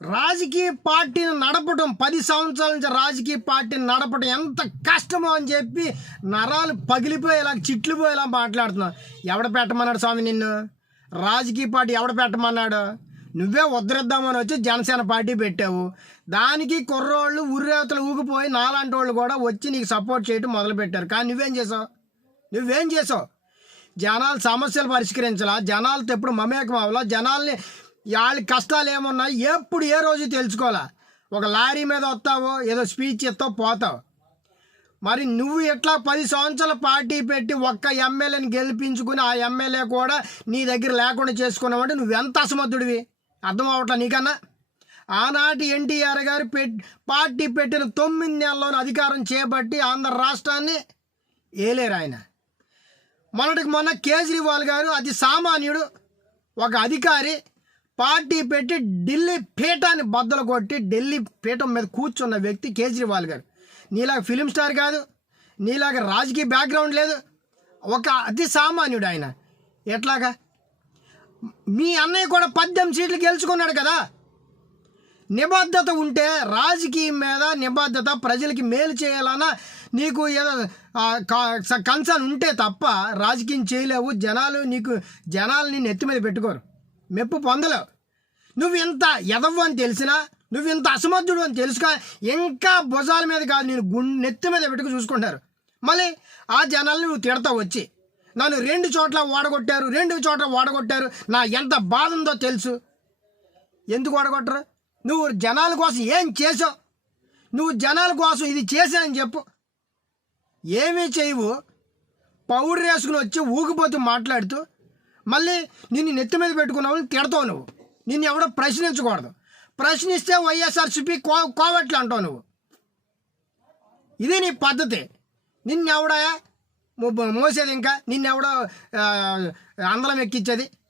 రాజకీయ పార్టీని నడపడం 10 సంవత్సరాల నుంచి రాజకీయ పార్టీని నడపడం ఎంత కష్టమో అని చెప్పి నరాలు పగిలిపోయేలా చిట్లిపోయేలా మాట్లాడుతున్నావు. ఎవడ పెట్టమన్నాడు స్వామి నిన్ను? రాజకీయ పార్టీ ఎవడ పెట్టమన్నాడు? నువ్వే ఉద్ధరిద్దామని వచ్చి జనసేన పార్టీ పెట్టావు. దానికి కుర్రోళ్ళు ఉర్రేతలు ఊగిపోయి నాలాంటి వాళ్ళు కూడా వచ్చి నీకు సపోర్ట్ చేయడం మొదలుపెట్టారు. కానీ నువ్వేం చేసావు? జనాల సమస్యలు పరిష్కరించాలా? జనాలతో ఎప్పుడు మమేకం అవ్వాలా? జనాల్ని వాళ్ళ కష్టాలు ఏమున్నాయి ఎప్పుడు ఏ రోజు తెలుసుకోవాలా? ఒక లారీ మీద వస్తావో ఏదో స్పీచ్ ఇస్తావు పోతావు. మరి నువ్వు ఎట్లా 10 సంవత్సరాల పార్టీ పెట్టి ఒక్క ఎమ్మెల్యేని గెలిపించుకుని ఆ ఎమ్మెల్యే కూడా నీ దగ్గర లేకుండా చేసుకున్నావంటే నువ్వెంత అసమర్థుడివి అర్థం అవట్లా నీకన్నా? ఆనాటి ఎన్టీఆర్ గారు పార్టీ పెట్టిన 9 నెలల్లోనే అధికారం చేపట్టి ఆంధ్ర రాష్ట్రాన్ని ఏలేరు ఆయన. మొన్నటికి మొన్న కేజ్రీవాల్ గారు అతి సామాన్యుడు ఒక అధికారి పార్టీ పెట్టి ఢిల్లీ పీఠాన్ని బద్దలు కొట్టి ఢిల్లీ పీఠం మీద కూర్చున్న వ్యక్తి కేజ్రీవాల్ గారు. నీలాగా ఫిలిం స్టార్ కాదు, నీలాగా రాజకీయ బ్యాక్గ్రౌండ్ లేదు, ఒక అతి సామాన్యుడు ఆయన. ఎట్లాగా? మీ అన్నయ్య కూడా 18 సీట్లు గెలుచుకున్నాడు కదా. నిబద్ధత ఉంటే రాజకీయం మీద నిబద్ధత, ప్రజలకి మేలు చేయాలన్నా నీకు ఏదో కన్సర్న్ ఉంటే తప్ప రాజకీయం చేయలేవు. జనాలు నిన్ను ఎత్తి మీద పెట్టుకోరు, మెప్పు పొందలేవు. నువ్వు ఇంత ఎదవ్వు అని తెలిసినా, నువ్వు ఇంత అసమర్థుడు అని తెలుసుకా ఇంకా భుజాల మీద కాదు నేను నెత్తి మీద పెట్టుకు చూసుకుంటారు. మళ్ళీ ఆ జనాల్ని నువ్వు తిడతావు వచ్చి, నన్ను 2 చోట్ల ఓడగొట్టారు, నా ఎంత బాధ ఉందో తెలుసు. ఎందుకు ఓడగొట్టరు? నువ్వు జనాల కోసం ఏం చేసావు? నువ్వు జనాల కోసం ఇది చేశానని చెప్పు. ఏమీ చేయవు, పౌడర్ వేసుకుని వచ్చి ఊగిపోతూ మాట్లాడుతూ మళ్ళీ నిన్ను నెత్తి మీద పెట్టుకున్నావు తిడతావు. నువ్వు నిన్ను ఎవడో ప్రశ్నించకూడదు, ప్రశ్నిస్తే వైఎస్ఆర్సీపీ కోవట్లు అంటావు నువ్వు. ఇది నీ పద్ధతి. నిన్నెవడా మోసేది? ఇంకా నిన్నెవడో అందలం ఎక్కించేది?